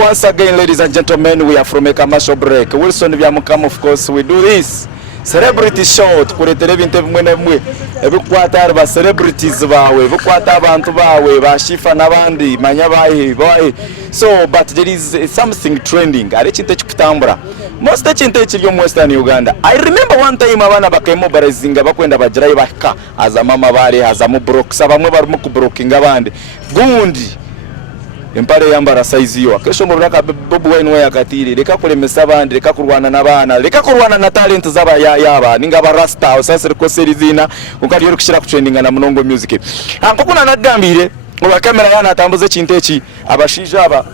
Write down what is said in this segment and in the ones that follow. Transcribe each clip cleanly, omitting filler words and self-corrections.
once again, ladies and gentlemen, we are from a commercial break. Wilson Byamukama, of course, we do this celebrity show tukuletera ebintu bimwe ebikwata ba celebrities bawe bikwata abantu bawe bashifa nabandi manya bahe. So but there is something trending ari kintu kikutambura most kintu ekiri mu Western Uganda. I remember one time abana bakayimobilizinga bakwenda bagira ibaka azamama bari azamu broka bamwe barimo ku broking abandi gundi empare yambara size yo akesho mu buraka Bob Wine we yakatire reka kulemesa abandi reka kurwana nabana reka kurwana na talent zaba yaba ninga ba rasta osase ko serizina ukari kushira ku trending na Munongo Music ankokuna nagambire oba kamera yana atambuze kintu eki abashija aba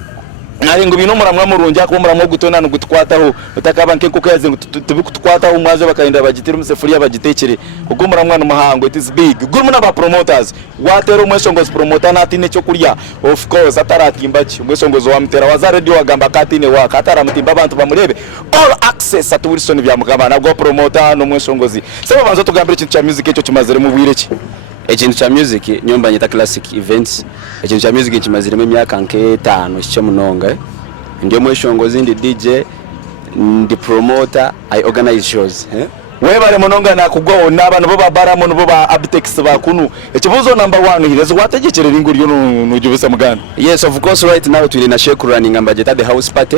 nari ngo bino muramwa murunja ko muramwa gutona no gutwataho utakaba nke kuko yaze tubikutwataho mwaje bakayinda bagitira umusefuriya bagitekere ubwo muramwa no muhango it is big guru muna ba promoters watero mwesongozi promoter natine cyo kurya of course ataratimba ki mwesongozi wa mtera waza radio wagamba katine waka ataramutimba abantu bamurebe all access at Wilson Byamukama nabwo promoter no mwesongozi sema banzo tugambire kintu cha music cyo kimazire mu bwire ki ekintu cha music nyomba nyita classic events ekintu cha music kimaziremo imyaka nke 5 cyo munonga ndiyo mweshongozi ndi DJ ndi promoter I organize shows webale munonga nakugwa n'abantu bo babaramo no ba Abtex bakunu ekibuzo number 1 hirezo wategekere ringo ryo nujubisa muganda. Yes, of course, right now tuli na shake running ambajeta the house party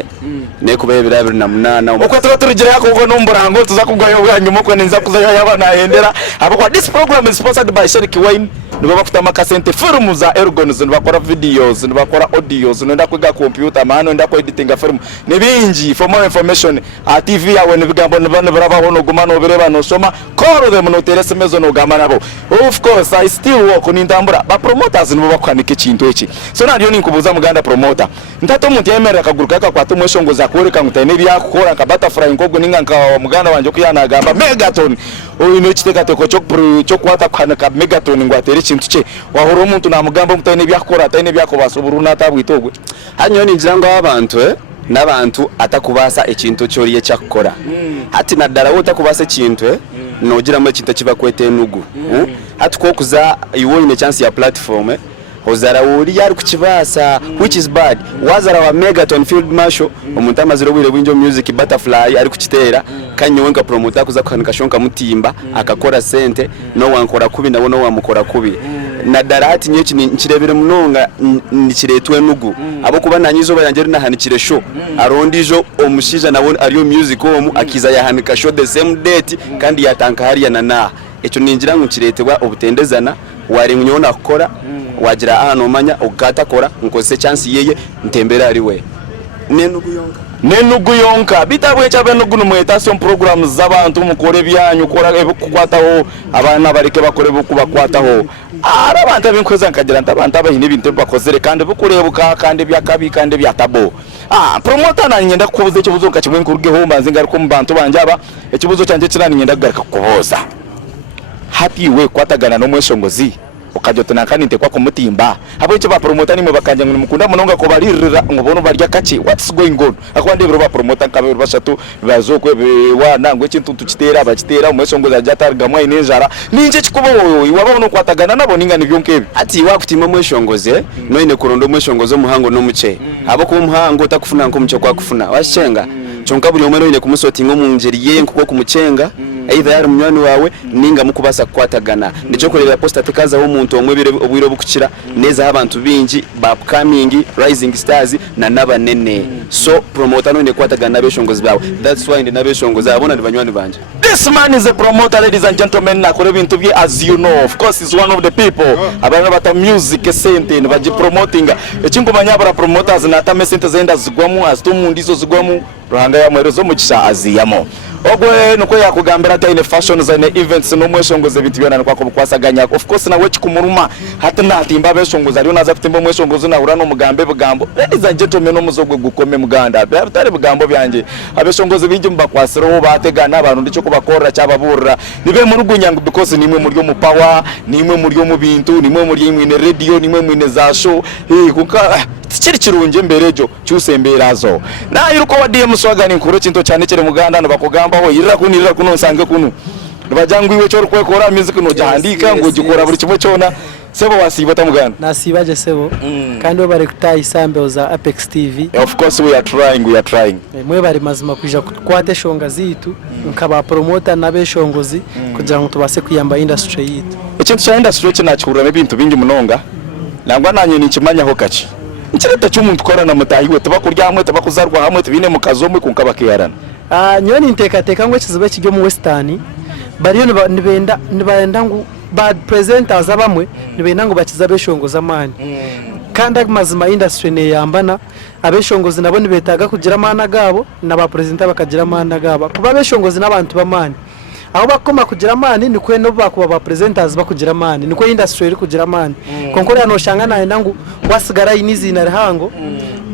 ne kubebira biri na munana uko turigire yako uko numburango tuzakugwayo bwanyuma ko nenza kuzayo yabana hendera abakwa this program is sponsored by Sheriki Wine nibo bakuta makasente film za Ergonos nibakora videos nibakora audios nenda kwiga computer mano nenda ko editing film nibinji. For more information TV yawe nibigambo nibane barabaho no gumano bireba no soma call them no terese mezo no gamana bo. Of course I still work on indambura ba promoters nibo bakwanike kintu eki so nadiyo ninkubuza muganda promoter ntato muntu yemera kaguruka kwa tumweshongoza kureka ngutene byakora ka butterfly ngogo ninga nka muganda wanje kuyana gamba Megaton oyu no kiteka toko cyo kwata kana ka Megaton ngwatere kintu cye wahoro umuntu namugamba mutene byakora atene byakobasuburu natabwitogwe hanyoni nzirango abantu n'abantu atakubasa ekintu cyoriye cyakora hati nadara utakubasa kintu nogira mu kintu kibakwete nugu hati ko kuza iwone chance ya platform ozara uri yari kukibasa which is bad wazara wa Megaton Field Marshal umuntu amaziro bwire bwinjo music butterfly ari kukitera kanyowenga promoter kuza kwanika shonka mutimba akakora sente no wankora kubi nabo no wamukora kubi nadara hati nyeki nkirebere munonga nikiretwe nugu abo kuba nanyizo bayangere nahanikire show arondijo omushija nabo ariyo music omu akiza yahanika show the same date kandi yatanka hariya nana eco ningira nkiretebwa obutendezana wari munyona akora wagira hano manya ugata kora nkose chance yeye ntembera ari we nenugu yonka bitabwe cyabe no guno muetation programs z'abantu mukore byanyu kora kukwataho abana bareke bakore bukubakwataho abantu binkweza nkagira ntabantu abahine ibintu bakozere kandi bukurebuka kandi byakabi kandi byatabo promoter na nyenda kubuze ikibuzo nkakimwe nkurugeho mbanze ngaruko mu bantu banjaba ikibuzo cyanje kirani nyenda kugaruka kuboza happy we kwatagana no mweshongozi ukajotana kaninte kwa kumutimba abo cyo ba promoter nimwe bakanje ngo mukunda munonga ko baririra ngobono barya kace what's going on akwande biro ba promoter kabero bashatu bazokwe wana ngo kintu tukitera bakitera umwesongoza jatarga mwa inejara ninje kikubo wabona kwatagana nabo ninga nibyo nkebi ati wakutima mweshongoze no ine kurondo mweshongozo muhango no muce abo ku muhango utakufuna nko mucyo kwa kufuna washenga chonka buri umwe no ine kumusotinga mu ngeri ye nkuko kumucenga either yari munywani wawe ninga mukubasa kwatagana nico kureba posta tekaza wo muntu omwe biro bukukira neza abantu bingi ba upcoming rising stars na nabanene so promoter no ne kwatagana beshongozi bawe that's why ndi nabeshongozi abona ndibanywani banje. This man is a promoter, ladies and gentlemen, nakore bintu bye as you know. Of course is one of the people abana bata music sente baji promoting ekingo banyabara promoters na ta mesente zenda zigwamu as to mundizo zigwamu ruhanga ya mwerezo mukisha aziyamo ogwe nuko yakugambira ata ine fashion za ine events no mweshongoze bitibana kwako kwasaganya of course na wechi kumuruma hata natimba beshongoza ari naza kutimba mweshongozo na urano mugambe bugambo. Ladies and gentlemen, muzogwe gukome muganda batari bugambo byanje abeshongoze bingi mbakwasiro bategana abantu ndico kubakora cyababura nibe mu rugunyango because nimwe muri yo mu power nimwe muri yo mu bintu nimwe muri imwe radio nimwe mwine za show kuka kiri kirunje mberejo cyusemberazo na yuko wa DM swagani nkuru kinto cyane kire muganda no bakugamba ho irira kuno nsange kuno bajangwiwe cyo kwekora music no jahandika ngo gikora buri kimwe cyona sebo wasibota muganda nasibaje sebo kandi bo bari kutayisambe za Apex TV. Of course we are trying mwe bari mazima kuja kwate shonga zitu nkaba promoter nabeshongozi kugira ngo tubase kuyamba industry yitu. Ikintu cya industry cyo nakikuramo ibintu bingi munonga nangwa nanye nikimanyaho kaci ikireta cy'umuntu korana mutahiwe tuba kurya hamwe tuba kuzarwa hamwe tubine mu kazomwe kunkaba kiyarana. Nyoni ntekateka ngo kizibe kijyo mu Western bariyo nibenda ngo bad presenters abamwe nibenda ngo bakiza beshongoza amani kandi mazima industry ne yambana abeshongozi nabo nibetaga kugira amana gabo naba presenter bakagira amana gabo kuba beshongozi n'abantu bamani aho bakoma kugira amani niko no bakuba ba presenters bakugira amani niko industry iri kugira amani konkore hano shanga naenda ngo wasigara inizina rihango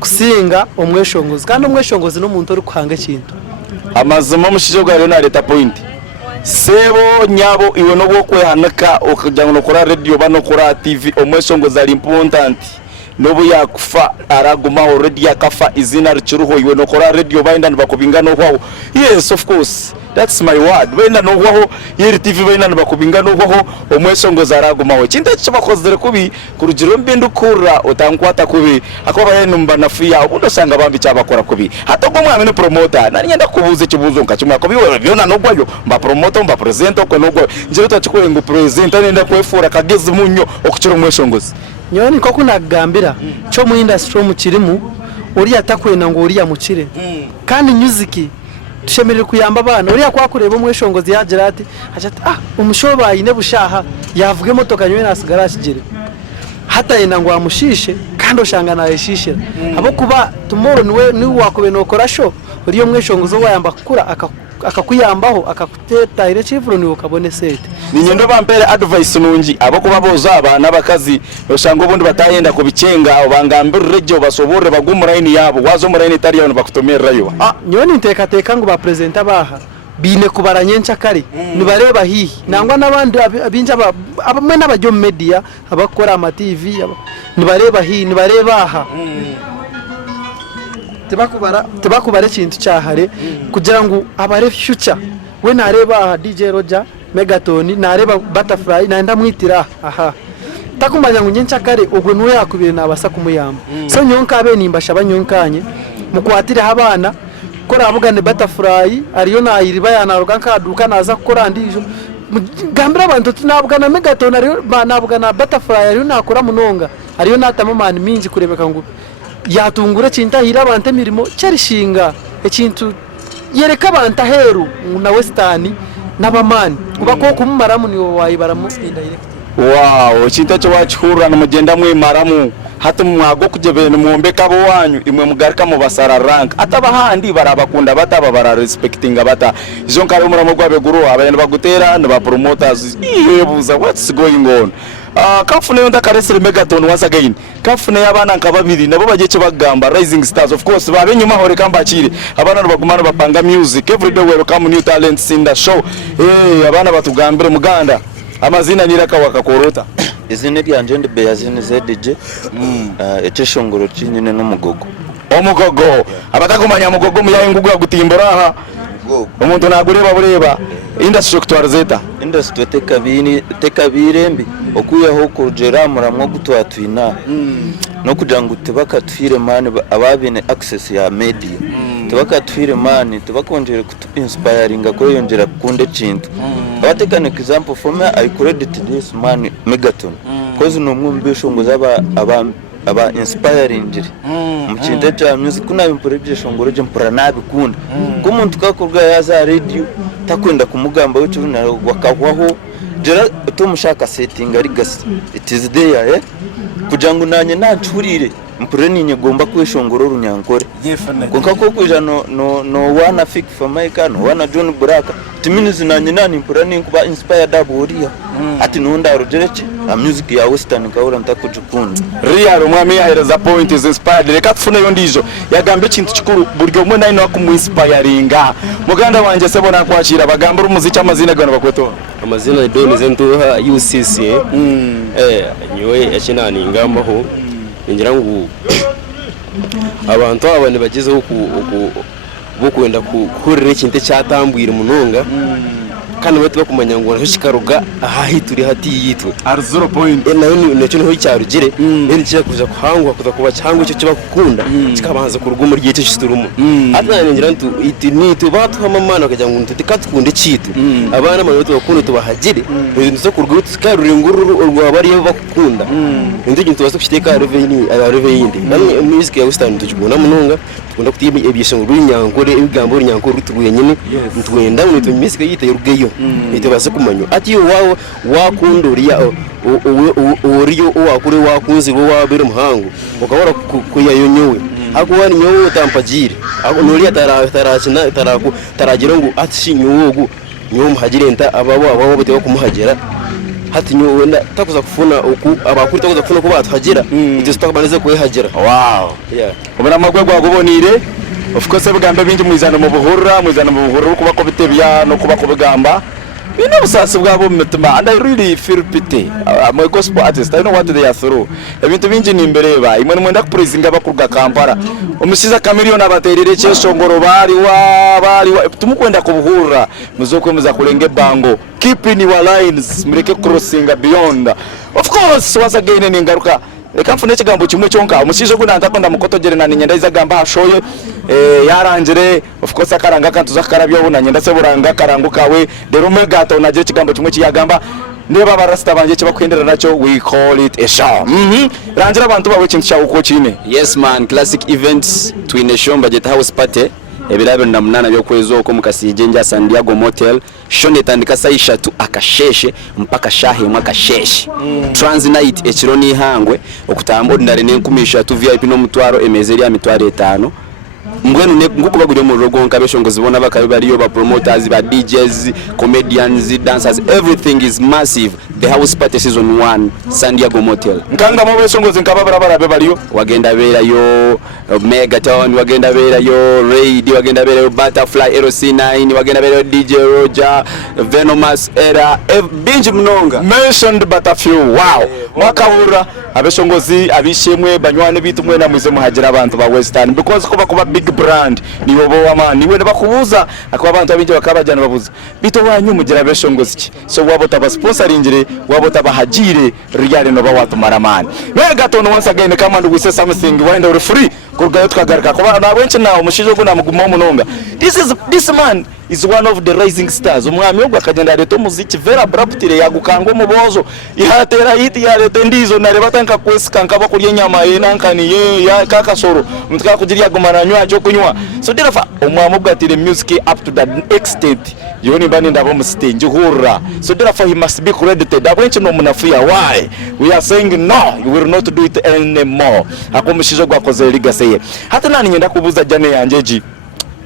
kusinga umweshongozi kandi umweshongozi n'umuntu uri kuhanga kintu amazima mushijo gwa na leta point sebo nyabo iwe no bokwehanaka okujya no kora radio bano kora TV umweshongozi ari important nobu yakufa araguma already yakafa izina ricuruho iwe no kora radio bainda bakubinga no hwaho. Yes, of course, that's my word. Bainda no hwaho yiri TV bainda bakubinga no hwaho umweshongozi araguma ho kinta cyabakozere kubi kurugiro mbendo kura utankwata kubi akoba yenumba nafiya ubundo sanga bambi cyabakora kubi hato mwami no promoter nari nyenda kubuze kibuzo nkacumwa kubi wewe byona no gwayo mba promoter mba presenter ko no gwayo njye tutachikwe ngo presenter nenda kwefura kageze munyo okucira umweshongozi nyoni ko kunagambira cyo mu industry mu kirimu uri atakwena ngo uri yamukire kandi music tushemerere kuyamba abana uri yakwakureba umweshongozi yagira ati umushoba ine bushaha yavuge motoka nywe nasigara kigere hata yenda ngo amushishe kandi oshanga na yeshishira abo kuba tomorrow ni wakube no kora show uri yo mweshongozo wayamba kukura akakuyambaho akakuteta ire chivuro ni ukabone sete ni nyendo bampere advice nungi abo kuba boza abana bakazi oshanga ubundi batayenda kubicenga abangambira rejo basobore bagumura ini yabo wazo murayini tari yano bakutomera yo nyoni ntekateka ngo ba presenter baha bine kubaranyencha kari nibareba hihi nangwa nabandi abinja abamwe n'abajyo media abakora ama TV nibareba hihi nibareba aha tebakubara kintu cyahare kugira ngo abare future we nareba DJ Roger Megaton nareba Butterfly naenda mwitira aha takumanya ngo nyencha kare ubwo nuwe yakubire nabasa kumuyamba so nyonka abe nimbasha banyonkanye mukwatire abana kora abugane Butterfly ariyo nayiriba yanaruga nkaduka naza gukora ndijo gambira abantu tunabugana Megaton ariyo banabugana Butterfly ariyo nakora munonga ariyo natamamani minji kurebeka ngo yatungura cinta hira abantu mirimo cyarishinga ekintu yereka abantu aheru na Western n'abamani ubako kumumaramu niwo wayibaramu indirect. Wow, cinta cyo wachura na mugenda mwimaramu hata mwago kujebene muombeka bo wanyu imwe mugarika mu basara rank atabahandi barabakunda bataba bara respecting abata izo nkari umuramo gwabe guru abene bagutera na promoters yebuza what's going on. Kafune yonda karesere Megaton once again kafune yabana nkababiri nabo bagiye bagamba Rising Stars of course babe nyuma hore kambakire abana bagumana bapanga music every day welcome new talents in the show. Abana batugambire muganda amazina niraka wakakorota izina ryanje ndi Beyazine ZDJ eteshongoro kinyine n'umugogo omugogo abatakumanya mugogo muyayengugu gutimbura aha umuntu nagureba bureba industry twazeta industry tekabirembi okuyeho kujera muramwo gutwatwina no kugira ngo tebakatwire mani ababine access ya media tebakatwire mani tebakongere kutu inspiring ko yongera kunde kintu abatekane example for me I credit this man Megaton cause no mwumbishongoza aba inspiring ngiri mukintu cya music kuna impression ngoroje mpura nabikunda kumuntu kakurwa yaza radio takwenda kumugamba w'icyo wakahwaho jera tumushaka setting ari gasi it is there kugira ngo nanye nacurire mpure ninye gomba kwishongoro runyankore konka ko kuja no wana fik famaika no wana John Buraka timinizi nanye nani mpura ninkuba inspired aburiya ati nunda rogereke a music ya Western kaura ntakujukunda real umwami yahereza point is inspired reka tufune yo ndijo yagambe kintu kikuru buryo mwe nani wakumu inspiringa muganda wanje sebona kwakira bagamba umuziki amazina gano bakweto amazina idoni zentuha UCC nyowe yakinani ngambaho ngira ngo abantu abane bagize bukwenda kurira ikintu cyatambwira munonga kandi wetu bakumanya ngo ntushikaruga ahahituri hati yitwe ari 0 point nayo nicyo niho icyarugire rero kije kuza kuhangwa kuza kuba cyangwa icyo kiba gukunda kikabanza ku rugo muri gihe cy'isiturumu atangira ntu ni tubatu hamamana kajya ngo tutikatunde citu abana mu wetu bakunda tubahagire nzo ku rugo tukarurira ngururu urwa bari bakunda ndigi tubaso kushiteka reve yindi namwe music ya western tujibona mununga tukunda kutiye ebyesho rw'inyankore ibigambo rw'inyankore rutuguye nyine ntwenda ngo tu music yite rugeyo itebase kumanyo ati wawe wakunduriya uriyo wakure wakunzi bo wabere muhango ukabora kuyayonyowe akuwani nyowe utampagire ako nuriya taragira ngo ati nyowo nyowo muhagire nta ababo bitewe kumuhagera hati nyowe nda takuza kufuna uku abakuri takuza kufuna ko batuhagera ite tutabaneze kuhagera wow yeah ubona amagwego agubonire of course bigambe bingi mwizana mu buhurura kuba ko bitebya no kuba ko bigamba bino busasi bwabo mutuma and I really feel pity my gospel artist I know what they are through ebintu bingi ni imbere ba imwe mwenda kupresinga bakurga Kampala umusiza kamiliyoni abaterere cyeshongoro bari tumukwenda kubuhurura muzokwemeza kulenge bango keep in your lines mureke crossing beyond of course once again ni ngaruka reka mfune kigambo kimwe cyonka umusije gunanda kwenda mukotogere na nyenda izagamba hashoye yarangire of course akaranga kantuza karabyo bunanye ndase buranga karangu kawe dero megato unaje kigambo kimwe kiyagamba ndeba barasta banje kibakwendera naco we call it a show rangira abantu bawe kintu cyawo ko kine Yes man, classic events twine show budget house party ebirabe na munana byo kwezo ko mukasije nja Sandiago Motel show netandika saa 3 akasheshe mpaka shahe mwakasheshe Transnight ekironi hangwe okutambo ndare ne 13 VIP no mutwaro emezeri ya mitwaro 5 mbwenu ngukubaguriye mu rogo nkabesho zibona bakabe bariyo ba promoters ba DJs comedians dancers everything is massive the house party season 1 Sandiago Motel nkanga mu besho nkaba barabe bariyo wagenda berayo Megaton wagenda berayo Raid wagenda berayo Butterfly LC9 wagenda berayo DJ Roger Venomous era bingi mnonga mentioned but a few wow mwakabura abeshongozi abishemwe banywane bitu mwe namwize muhagira abantu ba Western because kuba big brand nibo bo amani niwe bakubuza akaba abantu abinje bakabajana babuza bito wanyu mugira abeshongozi ki so wabo taba sponsoringire wabo taba hagire riyale no bawatu maramani Megaton once again come and we say something when they free kurgayo twagaruka kuba nabenche nawo mushijo kuna mugumo munonga this man is one of the rising stars umwami ubwo akagenda reto muziki vera abruptly yagukango mubozo ihatera hiti ya reto ndizo nareba tanka kwesika nkaba kurye nyama yenankani ya kakasoro mutaka kugiria gumaranywa cyo kunywa so dirafa umwami ubwo atire music up to that extent yoni bani ndabo mu stage hurra so dirafa he must be credited abwenche no munafuya why we are saying no you will not do it anymore akomushijo gwakoze ligase hata nani nyenda kubuza jane yanjeji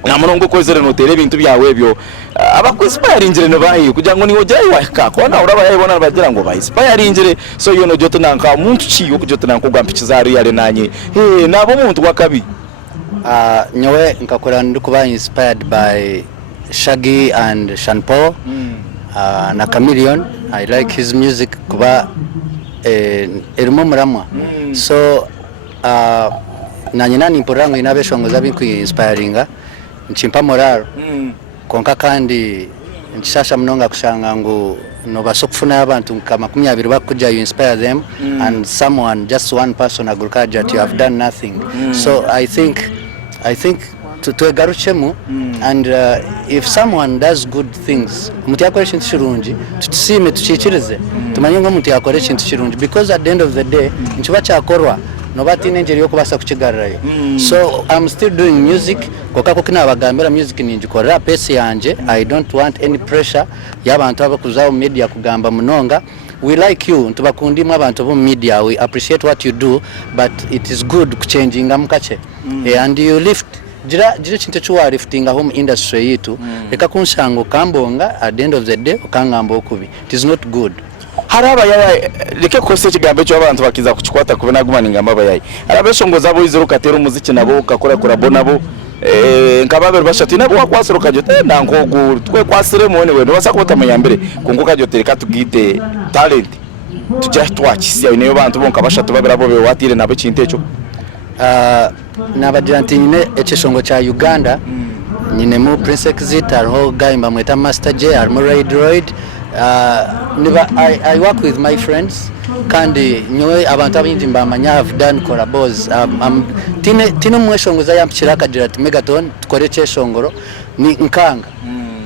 na murongo kwezere notere ibintu byawe byo abakwispiringire no bayi kugira ngo niwo jayi waka kona uraba yayibona bagira ngo bayispiringire so yono joto nanka muntu chiyo kujoto nanko gwampikiza ari yale nanye nabo muntu wakabi nyowe nkakora ndikuba inspired by Shaggy and Sean Paul na Chameleon. I like his music kuba elimo muramwa so nanye nani mporango inabeshongoza binku inspiringa nchimpa moral konka kandi nchishasha mnonga kushanga ngo no basokufuna abantu kama 20 bakuja you inspire them and someone just one person agrukaja that you have done nothing so I think to garuchemu and if someone does good things muti yakore chintu kirungi tutisime tuchikirize tumanye ngo muti yakore chintu kirungi because at the end of the day nchiba cyakorwa nobati nenjeri yo kubasa kukigarirayo so I'm still doing music kokako kina bagambira music ninjikora pesi yanje I don't want any pressure y'abantu abakuzaho media kugamba munonga we like you ntubakundimwe abantu bo media we appreciate what you do but it is good kuchanginga mukache and you lift jira chintu cyo lifting home industry yitu reka kunshango kambonga at the end of the day ukangamba okubi it is not good haraba yaya reke kose kigambe cyo abantu bakiza kuchikwata kubena gumaninga maba yayi arabeshongoza abo izero katera umuziki nabo kakora kurabo nabo nkababere bashati nabo wakwasoroka jote nangogu twe kwasire muone we basakota muyambere kunguka jote reka tugite talent tujya twakisiya niyo bantu bonka bashatu babera bo be watire nabo kintecho n'abajantine ekishongo cha Uganda nyinemu Prince Exit hariho guy mbamweta Master J harimo Raid I work with my friends kandi nyowe abantu abindi mbamanya have done collabos tino mweshongoza yampchira akagira ati Megaton tukore cyeshongoro ni nkanga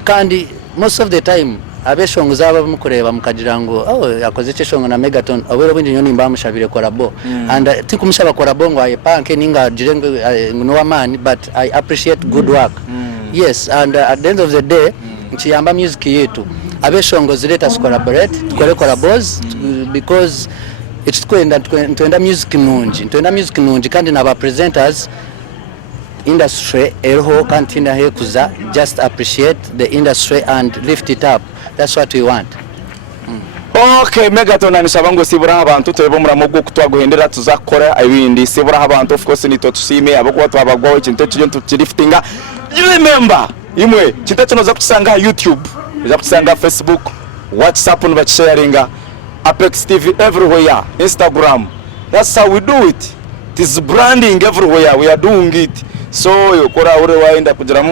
kandi most of the time abeshongoza aba mukureba mukagira ngo yakoze cyeshongo na Megaton obero bindi nyoni mbamushabire collabo and tikumushaba collabo ngo ayepanke ninga jire ngo wa man but I appreciate good work yes and at the end of the day nchiyamba music yetu abeshongozi let us collaborate tukore collabos because it's twenda music nungi kandi naba presenters industry erho kantina hekuza just appreciate the industry and lift it up. That's what we want. Okay, Megaton anisaba ngo sibura abantu turebo muramugo kutwaguhendera tuzakora ibindi sibura abantu of course nito tusime abako twabagwaho ikintu cyo tukiriftinga. Remember imwe kintu cyo kusanga YouTube, uza kusanga Facebook, WhatsApp no sharinga, Apex TV everywhere, Instagram. That's how we do it. It is branding everywhere. We are doing it. So yokora ure waenda kugira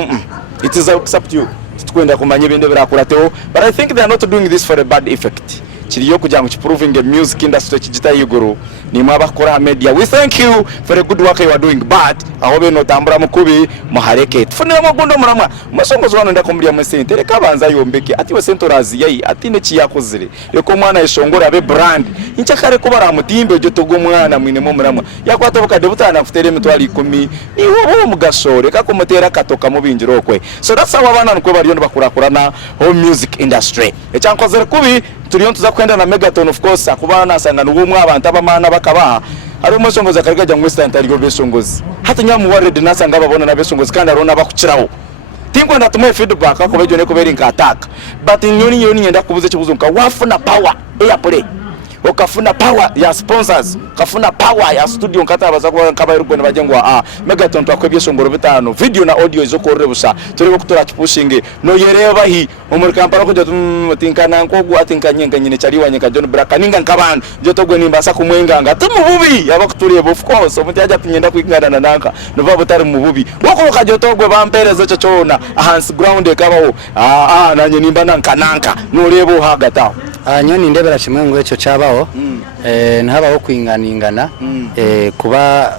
it is up to you. Tukwenda kumanya binde birakurateo, but I think they are not doing this for a bad effect. Kiriyo kugira ngo proving the music industry kigita yiguru ni mwabakora media. We thank you for the good work you are doing, but ahobe no tambura mukubi muhareke tufunira magondo muramwa masongozo wano ndakomuriya mwesente reka banza yombeke ati we sentorazi yayi ati ne kiyakozire yoko mwana ishongora be brand inchakare ko baramutimbe byo togo mwana mwine mo muramwa yakwatoboka debutana kutere mitwali 10 ni wobo mugashore kakomotera katoka mu binjiro kwe. So that's how abana nko bariyo bakurakurana home music industry ecyankozere kubi turiyo tuzakwenda na Megaton of course akubana asanga n'ubumwe abantu abamana bakabaha ari umusongoza karigajya mu Western tarigo besongozi hata nyamu warede nasanga babona na besongozi kandi arona bakukiraho tingo ndatume feedback ako bejo ne ko beri attack but nyoni nyenda kubuze kibuzo nka wafuna power airplay okafuna power ya sponsors kafuna power ya studio nkata baza kabayiru kwene bajengwa Megaton twakwebye songoro bitano video na audio izokorere busa turiko kutora kipushing no yereba hi umuri kampara ko tinkana nkogu atinkanyenga nyine chariwa nyeka John Braka ninga nkabana jotogwe nimbasa kumwenganga tumububi yabakuturiye of course omuntu yaje pinyenda kwingana nanka no babutari mububi wako kajotogwe bampereza cyo chona hands ground kabaho nanye nimba nanka no rebo hagata nyoni ndebera kimwe ngo ecyo cyabaho ntabaho kwinganingana kuba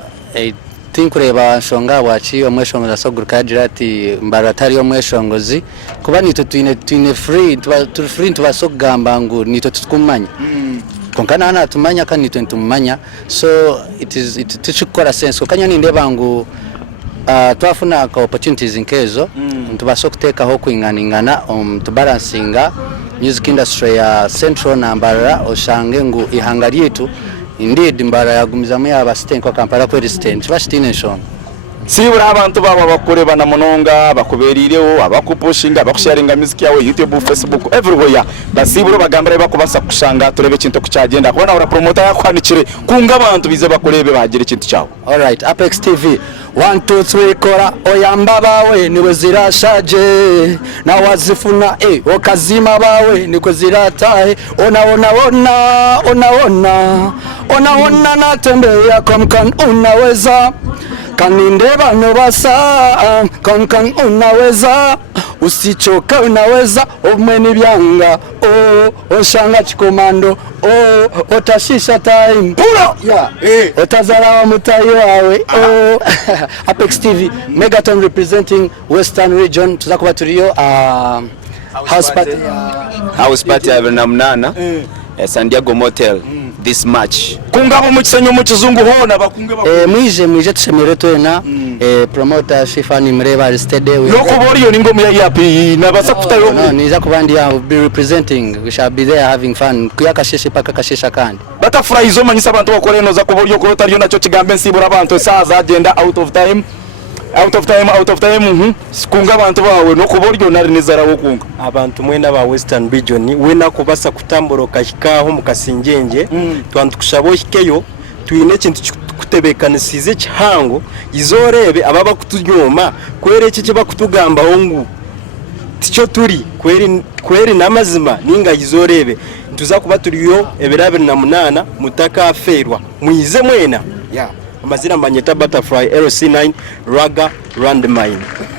tinkureba nshonga wachi omweshongoza soguruka jirati mbaratari omweshongozi kuba nito twine free tubasogamba ngo nito tukumanya konkana ana tumanya kandi nito tumanya so it tukora sense kanyoni ndeba ngo twafuna ka opportunities inkezo tubasokuteka ho kwinganingana tubalancinga music industry ya Central na Mbarara oshange ngo ihanga ryetu indeed Mbarara yagumiza mu y'abasitenti kwa Kampala ko resistant bastination sibura abantu baba bakoreba na mononga bakuberireho abakupushinga bakusharinga music yawe YouTube Facebook everywhere basibura bagambara bakubasa kushanga turebe kintu kucyagenda kubona ura promoter yakwanikire kunga abantu bize bakorebe bagira kintu cyawe. All right, Apex TV 1 2 3 kora oyamba bawe niwe zirashaje na wazifuna okazima bawe niko ziratahe ona natembea komkan unaweza kaninde bano basa kan unaweza usichoka unaweza omweni byanga oshanga chikomando otashisha time pula otazara wa mutai wawe Apex TV Megaton representing Western region tuzakuba turiyo house party ya namnana San Diego Motel this match kungabo mu kisenyo mu kizungu hona bakunge mwije tusemere twena promoter Shifani Mreba Aristide we no kuboriyo ningo mu yapi nabasa kutayo no niza kubandi ya be representing we shall be there having fun kuyakasheshe paka kashesha kandi batafurahi zo manyisa abantu bakore no za kuboriyo ko tariyo naco kigambe nsibura abantu saza agenda out of time sikunga abantu bawe no kuboryo nari nizara wo kunga abantu mwenda ba Western region wena kubasa kutamboroka hikaho mukasingenje twandukushabo hikeyo twine kintu kutebekanisize cyango izorebe ababa kutunyoma kwereke kiba kutugamba hongu ticho turi kweri namazima ninga izorebe tuzakuba turiyo ebirabe na munana mutaka aferwa muize mwena amazina manyeta Butterfly LC9 Raga Landmine.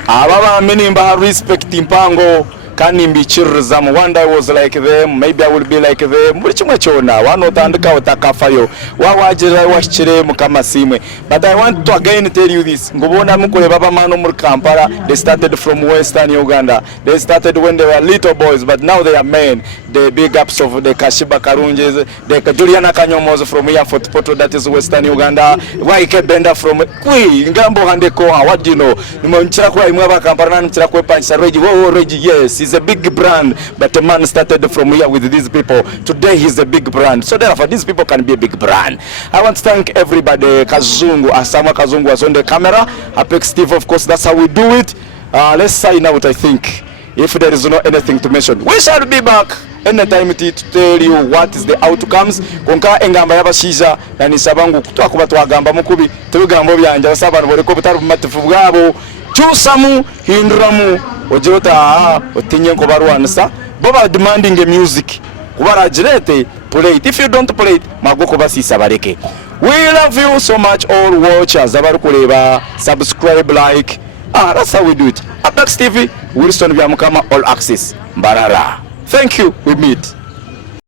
ababa menimba respect impango kandi mbikirizamu. One day I was like them, maybe I will be like them. Buri kimwe cyona wanotandika utakafayo wawagira washire mukama simwe. But I want to again tell you this, ngubona mukore baba mano muri Kampala, they started from Western Uganda. They started when they were little boys, but now they are men. The big ups of the Kashiba Karunjes, the Juliana Kanyomoz from here for Poto, that is Western Uganda. Waike Benda from Kui Ngambo Handeko. What do you know? Mchakwa imwaba Kampala mchakwa pancha Reggie. Oh Reggie, yes, he's a big brand, but the man started from here with these people. Today he's a big brand, so therefore these people can be a big brand. I want to thank everybody. Kazungu, Asama Kazungu was on the camera. Apex Steve, of course, that's how we do it. Let's sign out, I think, if there is not anything to mention. We shall be back anytime to tell you what is the outcomes. Konka engamba yabashiza na nisabangu twakuba twagamba mukubi tubigambo byanja basabana boreko butaru matifu bwabo cyusamu hinduramu ojota otinye ko barwanisa baba demanding music kubara jirete play it. If you don't play it magoko basisa bareke. We love you so much, all watchers. Abaru kureba, subscribe, like. That's how we do it. Apex TV, Wilson Byamukama, all access. Mbarara. Thank you. We meet.